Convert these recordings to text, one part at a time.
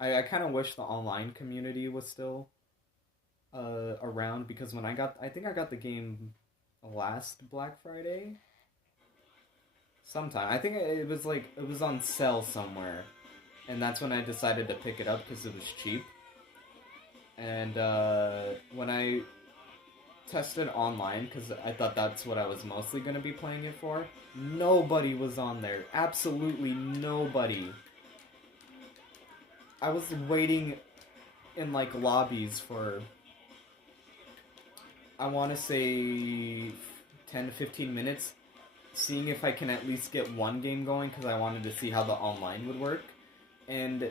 I kind of wish the online community was still around, because I think I got the game last Black Friday sometime. I think it was like it was on sale somewhere, and that's when I decided to pick it up because it was cheap. And when I tested online, because I thought that's what I was mostly going to be playing it for, nobody was on there. Absolutely nobody. I was waiting in like lobbies for, I want to say, 10 to 15 minutes, seeing if I can at least get one game going, because I wanted to see how the online would work. And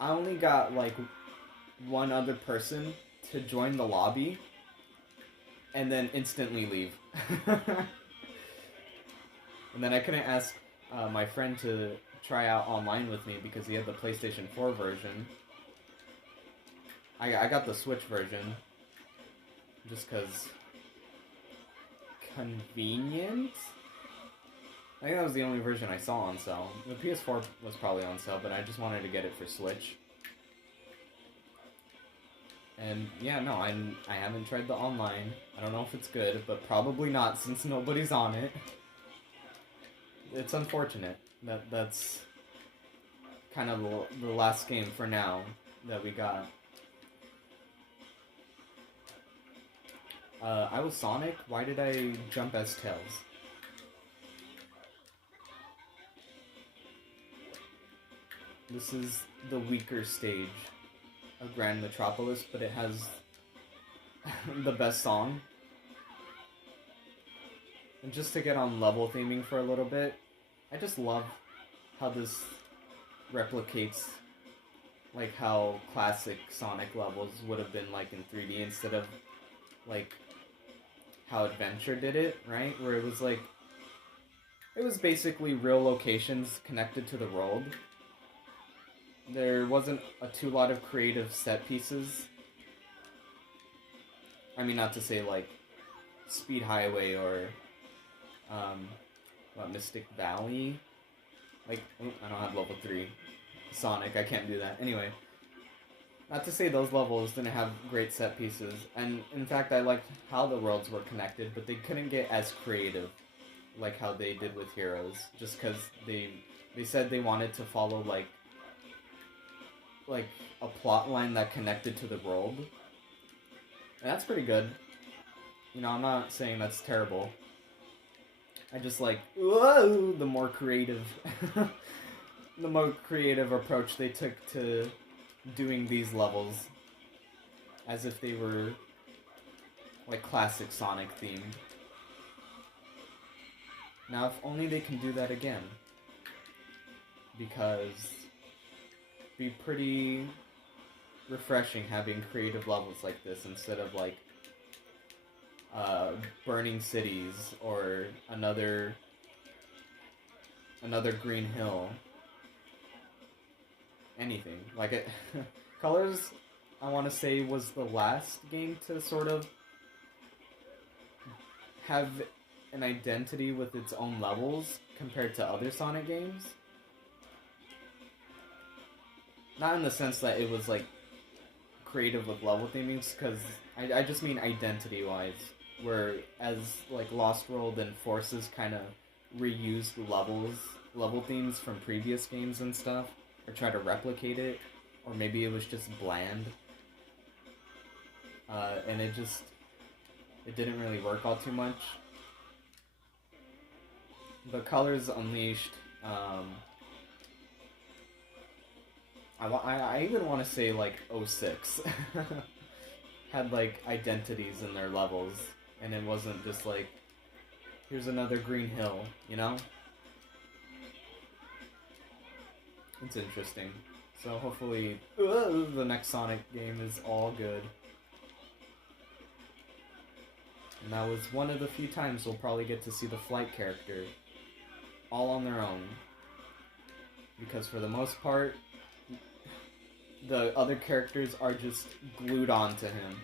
I only got like one other person to join the lobby and then instantly leave. And then I couldn't ask my friend to try out online with me because he had the PlayStation 4 version. I got the Switch version just because convenient. I think that was the only version I saw on sale. The PS4 was probably on sale, but I just wanted to get it for Switch. And yeah, no, I haven't tried the online. I don't know if it's good, but probably not since nobody's on it. It's unfortunate that that's kind of the last game for now that we got. I was Sonic. Why did I jump as Tails? This is the weaker stage of Grand Metropolis, but it has the best song. And just to get on level theming for a little bit, I just love how this replicates like how classic Sonic levels would have been like in 3D, instead of like how Adventure did it, right? Where it was basically real locations connected to the world. There wasn't a lot of creative set pieces. I mean, not to say like Speed Highway or Mystic Valley. Like, I don't have level 3 Sonic, I can't do that. Anyway, not to say those levels didn't have great set pieces, and in fact I liked how the worlds were connected, but they couldn't get as creative like how they did with Heroes, just because they said they wanted to follow like a plot line that connected to the world. And that's pretty good. You know, I'm not saying that's terrible. I just like, whoa, the more creative approach they took to doing these levels, as if they were like classic Sonic themed. Now, if only they can do that again, because it'd be pretty refreshing having creative levels like this instead of like burning cities or another green hill. Anything like it. Colors, I want to say, was the last game to sort of have an identity with its own levels compared to other Sonic games. Not in the sense that it was like creative with level themings, because I just mean identity wise, where as like Lost World and Forces kind of reused level themes from previous games and stuff, or try to replicate it, or maybe it was just bland, and it didn't really work all too much. But Colors Unleashed, I even want to say like '06 had like identities in their levels, and it wasn't just like, here's another green hill, you know? It's interesting. So hopefully the next Sonic game is all good. And that was one of the few times we'll probably get to see the Flight character all on their own. Because for the most part, the other characters are just glued on to him.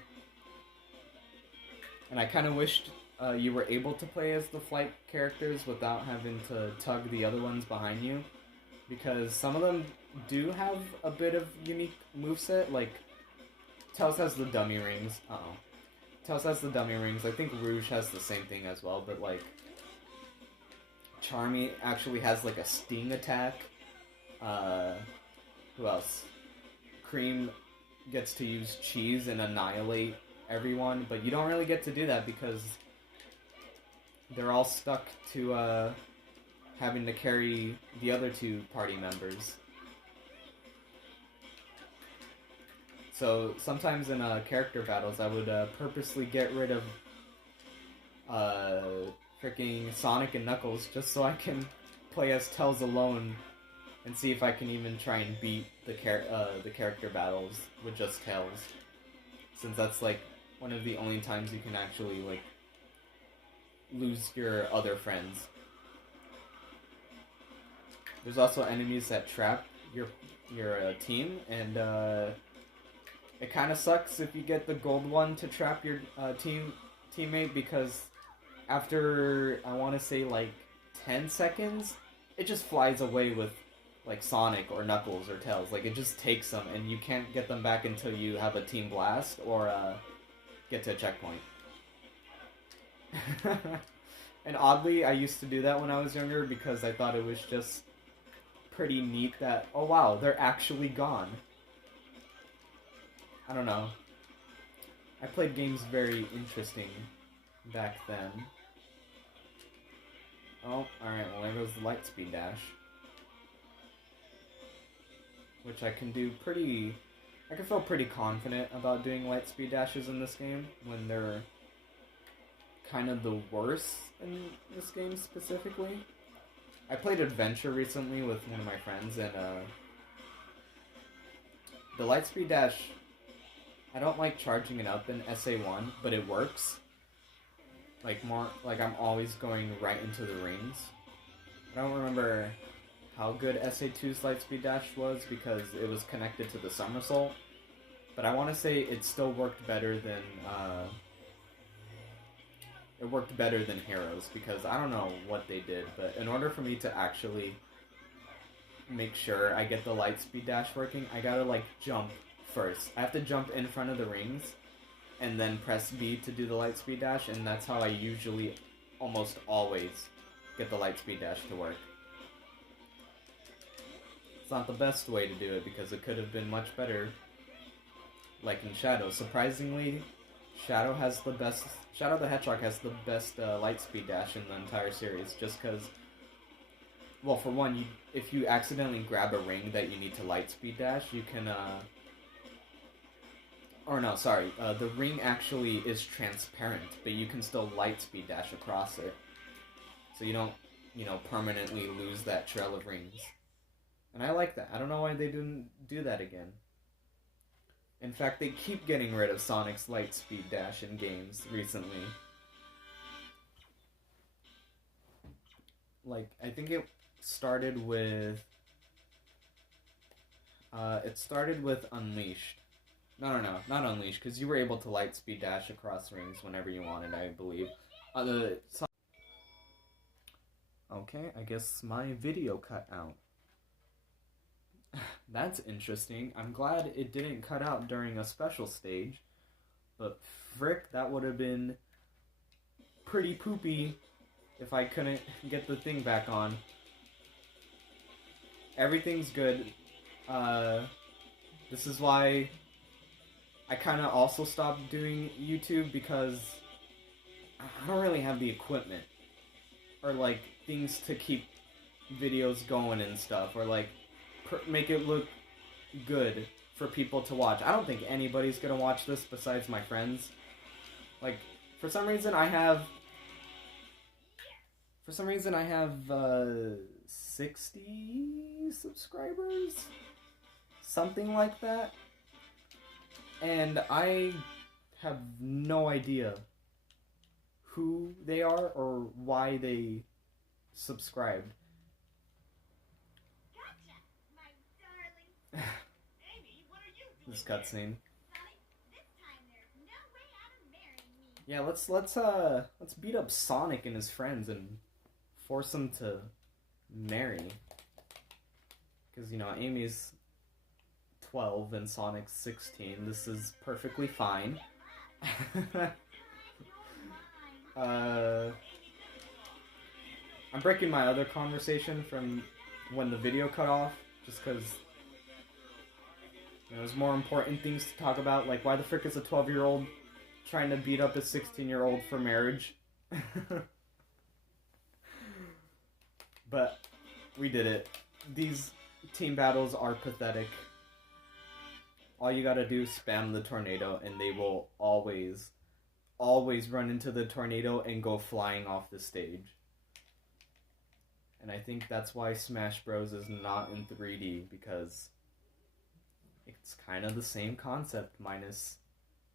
And I kind of wished you were able to play as the Flight characters without having to tug the other ones behind you. Because some of them do have a bit of unique moveset. Like, Tails has the dummy rings. Tails has the dummy rings. I think Rouge has the same thing as well, but like, Charmy actually has like a sting attack. Who else? Cream gets to use cheese and annihilate everyone, but you don't really get to do that because they're all stuck to having to carry the other two party members. So sometimes in character battles, I would purposely get rid of freaking Sonic and Knuckles just so I can play as Tails alone and see if I can even try and beat the character battles with just Tails, since that's like one of the only times you can actually like lose your other friends. There's also enemies that trap your team, and it kind of sucks if you get the gold one to trap your teammate, because after, I want to say, like 10 seconds, it just flies away with like Sonic or Knuckles or Tails. Like, it just takes them, and you can't get them back until you have a team blast or get to a checkpoint. And oddly, I used to do that when I was younger because I thought it was just pretty neat that, oh wow, they're actually gone. I don't know. I played games very interesting back then. Oh, alright, well there goes the Lightspeed Dash. Which I can do pretty... I can feel pretty confident about doing Lightspeed Dashes in this game when they're kind of the worst in this game specifically. I played Adventure recently with one of my friends, and the Lightspeed Dash, I don't like charging it up in SA1, but it works. Like, I'm always going right into the rings. I don't remember how good SA2's Lightspeed Dash was because it was connected to the somersault, but I want to say it still worked better than Heroes, because I don't know what they did, but in order for me to actually make sure I get the Lightspeed Dash working, I gotta like jump first. I have to jump in front of the rings and then press B to do the Lightspeed Dash, and that's how I usually almost always get the Lightspeed Dash to work. It's not the best way to do it because it could have been much better, like in Shadow. Surprisingly, Shadow the Hedgehog has the best Lightspeed Dash in the entire series, just because, well, for one, if you accidentally grab a ring that you need to Lightspeed Dash, you can, the ring actually is transparent, but you can still Lightspeed Dash across it, so you don't, permanently lose that trail of rings. And I like that. I don't know why they didn't do that again. In fact, they keep getting rid of Sonic's Lightspeed Dash in games recently. Like, I think it started with... Unleashed. No, not Unleashed, because you were able to Lightspeed Dash across rings whenever you wanted, I believe. Okay, I guess my video cut out. That's interesting. I'm glad it didn't cut out during a special stage, but frick, that would have been pretty poopy if I couldn't get the thing back on. Everything's good. This is why I kind of also stopped doing YouTube, because I don't really have the equipment or like things to keep videos going and stuff, or like make it look good for people to watch. I don't think anybody's gonna watch this besides my friends. Like, for some reason I have 60 subscribers, something like that, and I have no idea who they are or why they subscribed. This cutscene. Yeah, let's beat up Sonic and his friends and force them to marry. Because, you know, Amy's 12 and Sonic's 16. This is perfectly fine. I'm breaking my other conversation from when the video cut off, just because there's more important things to talk about, like why the frick is a 12-year-old trying to beat up a 16-year-old for marriage. But we did it. These team battles are pathetic. All you gotta do is spam the tornado and they will always run into the tornado and go flying off the stage. And I think that's why Smash Bros. Is not in 3D, because it's kind of the same concept minus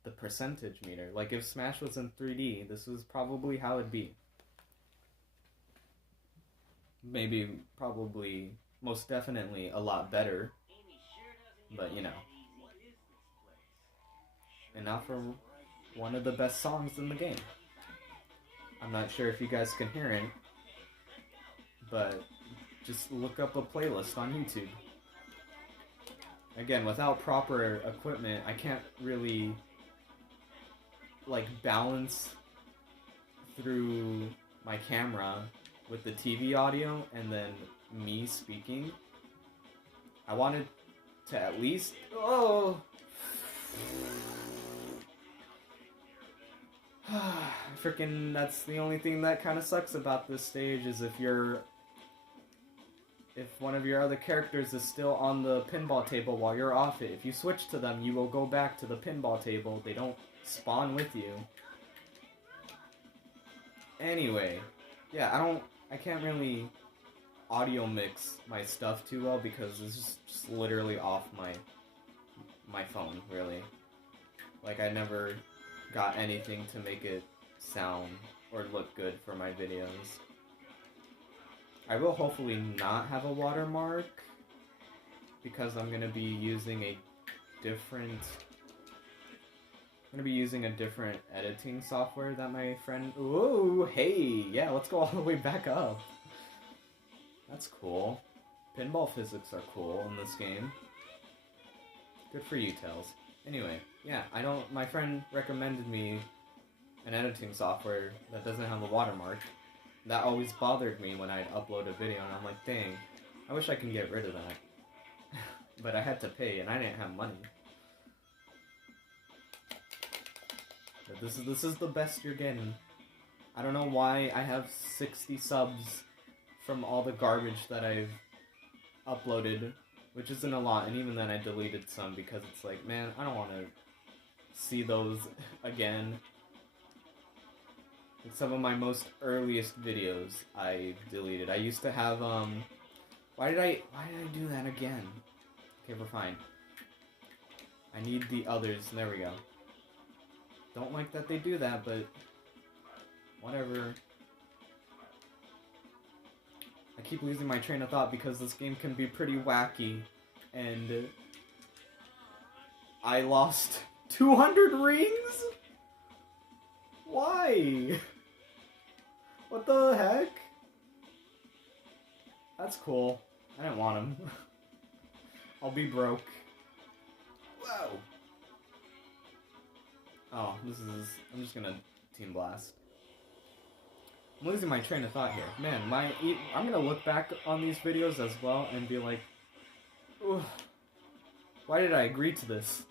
the percentage meter. Like, if Smash was in 3D, this was probably how it'd be. Maybe, probably, most definitely a lot better. But, you know. And now for one of the best songs in the game. I'm not sure if you guys can hear it, but just look up a playlist on YouTube. Again, without proper equipment, I can't really, like, balance through my camera with the TV audio and then me speaking. I wanted to at least... Oh! Freaking, that's the only thing that kind of sucks about this stage, is if one of your other characters is still on the pinball table while you're off it, if you switch to them, you will go back to the pinball table. They don't spawn with you. Anyway, yeah, I can't really audio mix my stuff too well because it's just literally off my phone, really. Like, I never got anything to make it sound or look good for my videos. I will hopefully not have a watermark because I'm gonna be using a different editing software that my friend... Ooh, hey, yeah, let's go all the way back up. That's cool. Pinball physics are cool in this game. Good for you, Tails. Anyway, yeah, my friend recommended me an editing software that doesn't have a watermark. That always bothered me when I'd upload a video, and I'm like, dang, I wish I could get rid of that. But I had to pay, and I didn't have money. But this is the best you're getting. I don't know why I have 60 subs from all the garbage that I've uploaded, which isn't a lot, and even then I deleted some because it's like, man, I don't want to see those again. And some of my most earliest videos I deleted. I used to have, why did I do that again? Okay, we're fine. I need the others, there we go. Don't like that they do that, but whatever. I keep losing my train of thought because this game can be pretty wacky, and I lost 200 rings? Why? What the heck? That's cool. I didn't want him. I'll be broke. Whoa! Oh, I'm just gonna Team Blast. I'm losing my train of thought here. Man, I'm gonna look back on these videos as well and be like, why did I agree to this?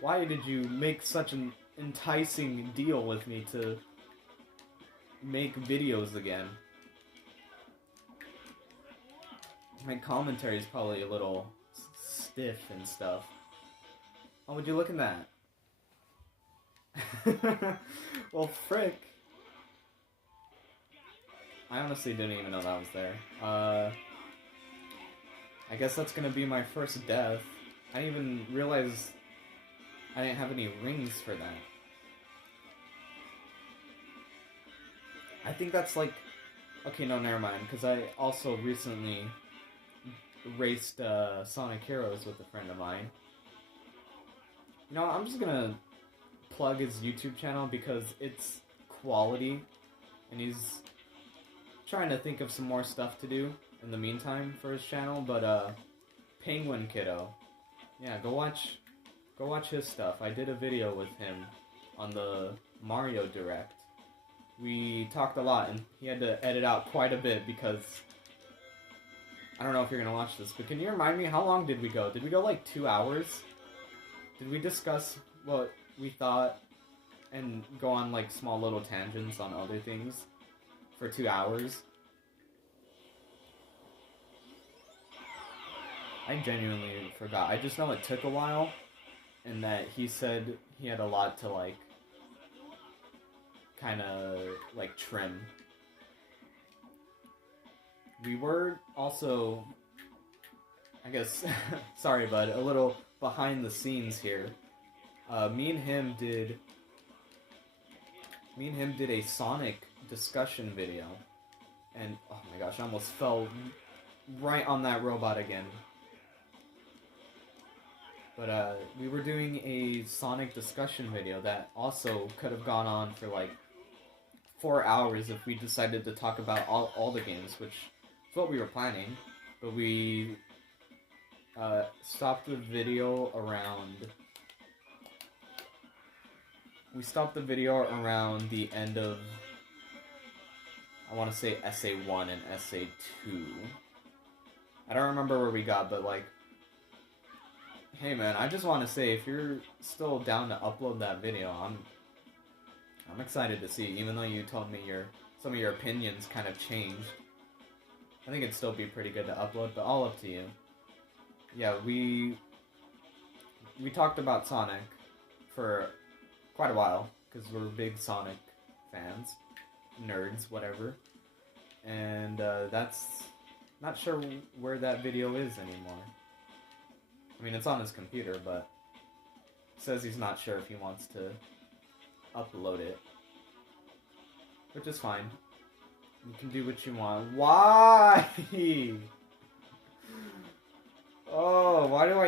Why did you make such an enticing deal with me to make videos again? My commentary is probably a little stiff and stuff. Oh, would you look at that? Well, frick. I honestly didn't even know that was there. I guess that's gonna be my first death. I didn't even realize I didn't have any rings for that. I think that's like... Okay, no, never mind, because I also recently raced Sonic Heroes with a friend of mine. You know, I'm just gonna plug his YouTube channel because it's quality, and he's trying to think of some more stuff to do. in the meantime for his channel, but Penguin Kiddo. Yeah, go watch his stuff. I did a video with him on the Mario Direct. We talked a lot, and he had to edit out quite a bit because I don't know if you're gonna watch this, but can you remind me, how long did we go? Did we go like 2 hours? Did we discuss what we thought and go on like small little tangents on other things for 2 hours? I genuinely forgot. I just know it took a while, and that he said he had a lot to like kind of like trim. We were also, I guess, sorry bud, a little behind the scenes here. Me and him did a Sonic discussion video, and oh my gosh, I almost fell right on that robot again. But we were doing a Sonic discussion video that also could have gone on for like 4 hours if we decided to talk about all the games, which is what we were planning. But we stopped the video around... We stopped the video around the end of, I want to say, Essay 1 and Essay 2. I don't remember where we got, but like, hey man, I just want to say, if you're still down to upload that video, I'm excited to see, even though you told me some of your opinions kind of changed. I think it'd still be pretty good to upload, but all up to you. Yeah, we talked about Sonic for quite a while, because we're big Sonic fans, nerds, whatever. And that's not sure where that video is anymore. I mean, it's on his computer, but says he's not sure if he wants to upload it, which is fine. You can do what you want. Why? Oh, why do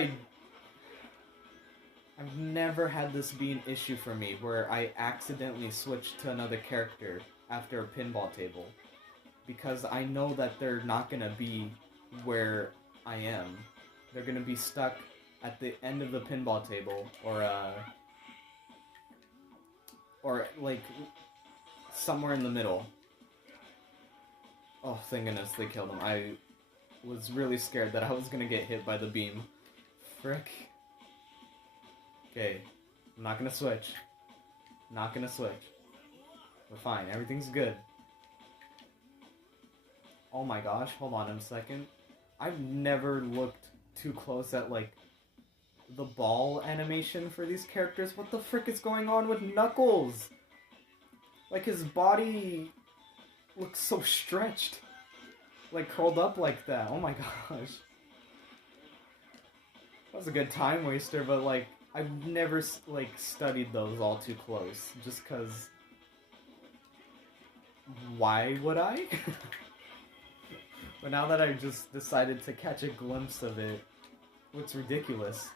I've never had this be an issue for me, where I accidentally switch to another character after a pinball table. Because I know that they're not gonna be where I am. They're gonna be stuck at the end of the pinball table, or like somewhere in the middle. Oh, thank goodness they killed him. I was really scared that I was gonna get hit by the beam. Frick. Okay, I'm not gonna switch. Not gonna switch. We're fine, everything's good. Oh my gosh, hold on a second. I've never looked too close at, like, the ball animation for these characters. What the frick is going on with Knuckles? Like, his body looks so stretched. Like, curled up like that. Oh my gosh. That was a good time waster, but, like, I've never, like, studied those all too close. Just because... Why would I? But now that I've just decided to catch a glimpse of it, it looks ridiculous.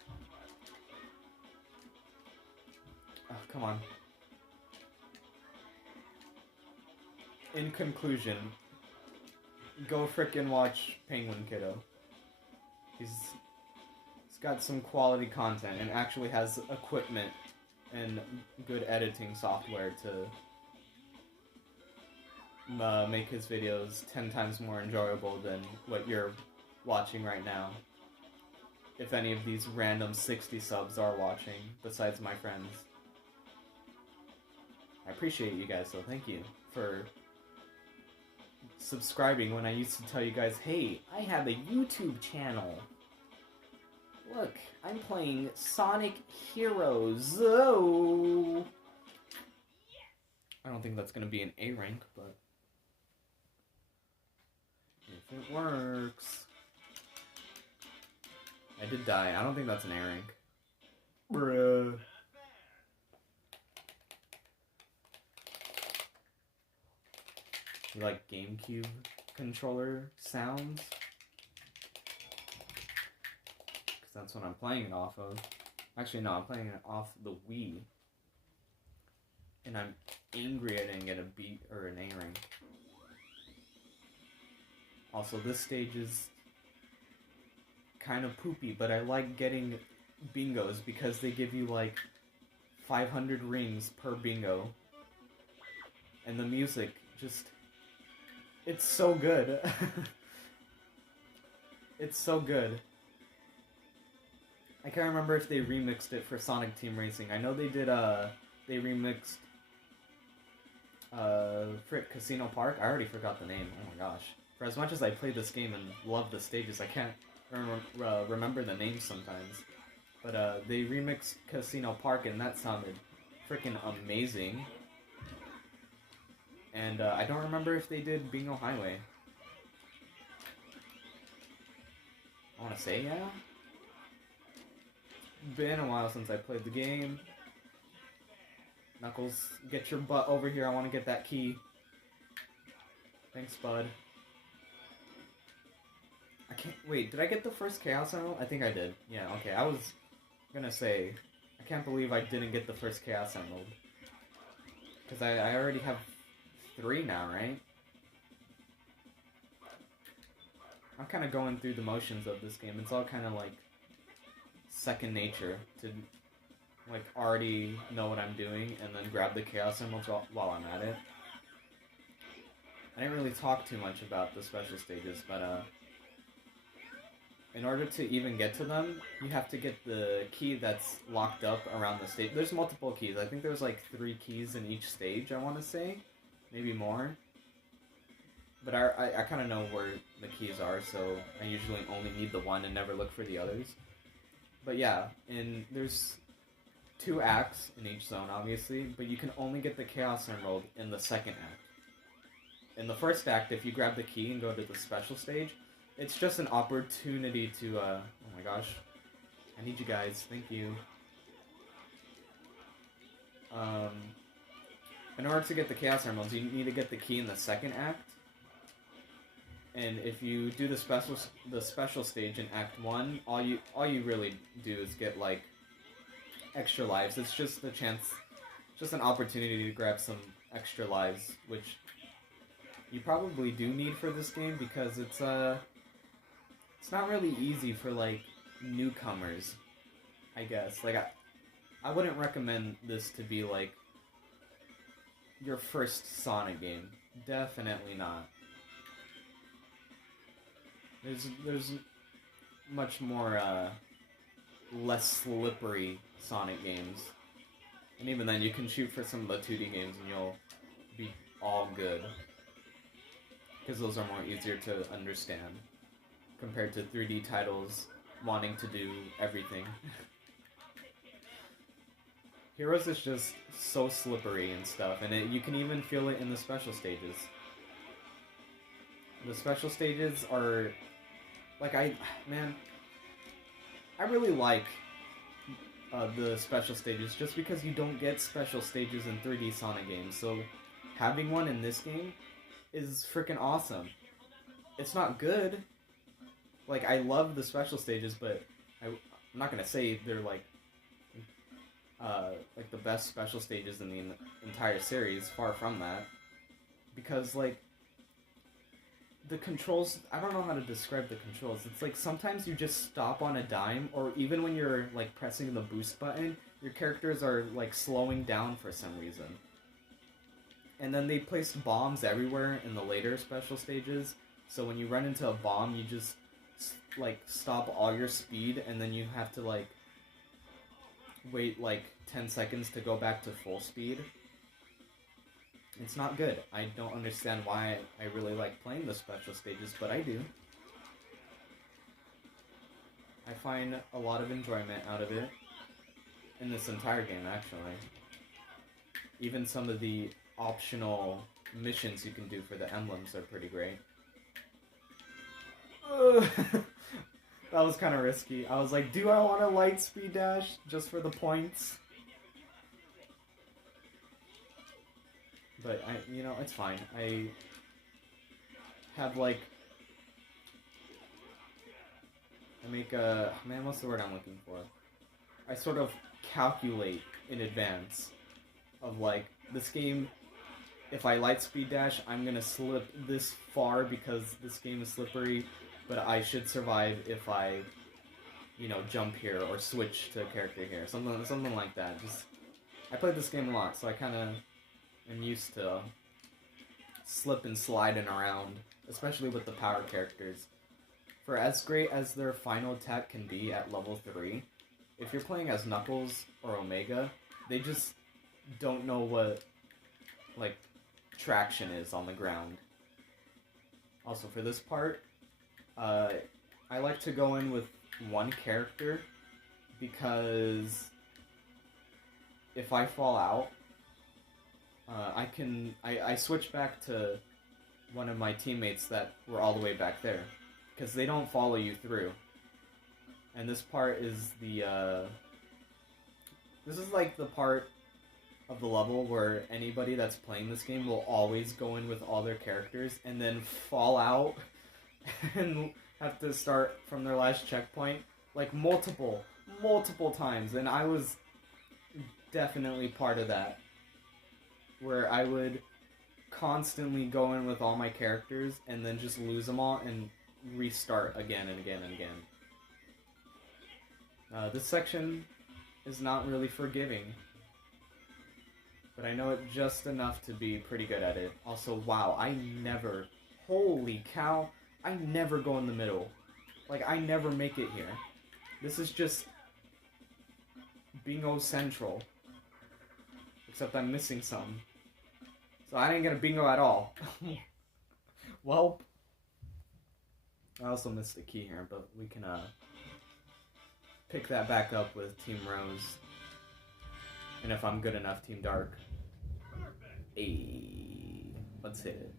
Oh, come on. In conclusion, go frickin' watch Penguin Kiddo. He's got some quality content and actually has equipment and good editing software to make his videos 10 times more enjoyable than what you're watching right now. If any of these random 60 subs are watching, besides my friends. I appreciate you guys, so thank you for subscribing when I used to tell you guys, hey, I have a YouTube channel. Look, I'm playing Sonic Heroes. Oh! I don't think that's gonna be an A rank, but if it works. I did die. I don't think that's an A rank. Bruh. You like GameCube controller sounds? Because that's what I'm playing it off of. Actually, no, I'm playing it off the Wii. And I'm angry I didn't get a B or an A rank. Also, this stage is kind of poopy, but I like getting bingos because they give you like 500 rings per bingo. And the music just... it's so good. It's so good. I can't remember if they remixed it for Sonic Team Racing. I know they did, they remixed, frick, Casino Park? I already forgot the name. Oh my gosh. For as much as I played this game and love the stages, I can't remember the names sometimes. But, they remixed Casino Park and that sounded freaking amazing. And, I don't remember if they did Bingo Highway. I wanna say yeah? Been a while since I played the game. Knuckles, get your butt over here. I want to get that key. Thanks, bud. I can't... wait, did I get the first Chaos Emerald? I think I did. Yeah, okay. I was gonna say, I can't believe I didn't get the first Chaos Emerald. Because I already have 3 now, right? I'm kind of going through the motions of this game. It's all kind of like second nature to like already know what I'm doing and then grab the Chaos Emeralds while I'm at it. I didn't really talk too much about the special stages, but in order to even get to them, you have to get the key that's locked up around the stage. There's multiple keys. I think there's like 3 keys in each stage, I want to say. Maybe more. But I kind of know where the keys are, so I usually only need the one and never look for the others. But yeah, and there's 2 acts in each zone, obviously, but you can only get the Chaos Emerald in the second act. In the first act, if you grab the key and go to the special stage, it's just an opportunity to, oh my gosh, I need you guys, thank you. In order to get the Chaos Emeralds, you need to get the key in the second act. And if you do the special stage in Act 1, all you really do is get like extra lives. It's just a chance, just an opportunity to grab some extra lives, which you probably do need for this game because it's not really easy for like newcomers, I guess. Like I wouldn't recommend this to be like your first Sonic game. Definitely not. There's much more, less slippery Sonic games. And even then, you can shoot for some of the 2D games and you'll be all good. Because those are more easier to understand. Compared to 3D titles wanting to do everything. Heroes is just so slippery and stuff, and you can even feel it in the special stages. The special stages are... like, I really like the special stages just because you don't get special stages in 3D Sonic games, so having one in this game is freaking awesome. It's not good. Like, I love the special stages, but I'm not gonna say they're like the best special stages in the entire series, far from that. Because, like, the controls, I don't know how to describe the controls. It's like sometimes you just stop on a dime, or even when you're like pressing the boost button, your characters are like slowing down for some reason. And then they placed bombs everywhere in the later special stages, so when you run into a bomb, you just like stop all your speed, and then you have to like wait like 10 seconds to go back to full speed. It's not good. I don't understand why I really like playing the special stages, but I do. I find a lot of enjoyment out of it. In this entire game, actually. Even some of the optional missions you can do for the emblems are pretty great. That was kind of risky. I was like, do I want to light speed dash just for the points? But, you know, it's fine. I have, like... I make a... man, what's the word I'm looking for? I sort of calculate in advance of, like, this game if I light speed dash, I'm gonna slip this far because this game is slippery, but I should survive if I, you know, jump here or switch to a character here. Something like that. Just I played this game a lot, so I kind of am used to slip and sliding around, especially with the power characters. For as great as their final attack can be at level 3, if you're playing as Knuckles or Omega, they just don't know what, like, traction is on the ground. Also, for this part, I like to go in with one character because if I fall out, I switch back to one of my teammates that were all the way back there because they don't follow you through. And this part is this is like the part of the level where anybody that's playing this game will always go in with all their characters and then fall out and have to start from their last checkpoint like multiple times, and I was definitely part of that, where I would constantly go in with all my characters and then just lose them all and restart again and again and again. This section is not really forgiving, but I know it just enough to be pretty good at it. Also, wow, holy cow, I never go in the middle. Like, I never make it here. This is just bingo central. Except I'm missing some. So I didn't get a bingo at all. Well, I also missed a key here, but we can pick that back up with Team Rose. And if I'm good enough, Team Dark. Hey, let's hit it.